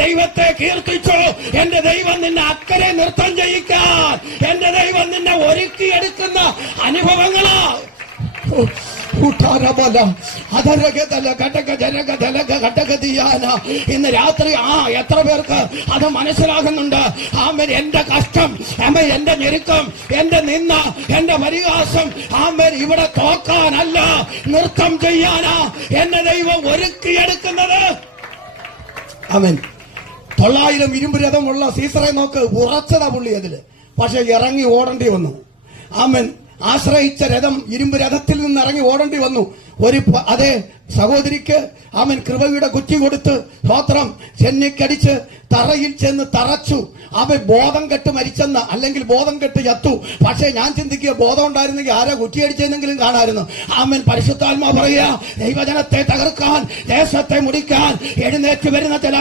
ദൈവത്തെ കീർത്തിച്ചു. എന്റെ ദൈവം നിന്നെ അക്കരെ നൃത്തം ചെയ്യിക്കാൻ എന്റെ ദൈവം നിന്നെ ഒരുക്കിയെടുക്കുന്ന അനുഭവങ്ങളാ. ഇന്ന് രാത്രി എത്ര പേർക്ക് അത് മനസ്സിലാകുന്നുണ്ട്? ആമേൻ. എന്റെ കഷ്ടം, ആമേൻ, എന്റെ ഞെരുക്കം, എന്റെ നിന്ന, എന്റെ പരിഹാസം, ആമേൻ, ഇവിടെ തോക്കാനല്ല, നൃത്തം ചെയ്യാനാ എന്നെ ദൈവം ഒരുക്കിയെടുക്കുന്നത്. ആമേൻ. 900 ഇരുമ്പ് രഥമുള്ള സീസറെ നോക്ക്, ഉറച്ചതാ പുള്ളി അതില്. പക്ഷെ ഇറങ്ങി ഓടേണ്ടി വന്നു. ആമേൻ. ആശ്രയിച്ച രഥം, ഇരുമ്പ് രഥത്തിൽ നിന്ന് ഇറങ്ങി ഓടേണ്ടി വന്നു. അതേ സഹോദരിക്ക് അവൻ കൃപയുടെ കുറ്റി കൊടുത്ത് സ്തോത്രം ചെന്നിക്കടിച്ച് തറയിൽ ചെന്ന് തറച്ചു. അവൻ ബോധം കെട്ട് മരിച്ചെന്ന്, അല്ലെങ്കിൽ ബോധം കെട്ട് ചത്തു. പക്ഷേ ഞാൻ ചിന്തിക്കുക, ബോധം ഉണ്ടായിരുന്നെങ്കിൽ ആരാ കുറ്റിയടിച്ചെന്നെങ്കിലും കാണാമായിരുന്നു. ആമേൻ. പരിശുദ്ധാത്മാ പറയുക, ദൈവജനത്തെ തകർക്കാൻ, ദേശത്തെ മുടിക്കാൻ എഴുന്നേറ്റ് വരുന്ന ചില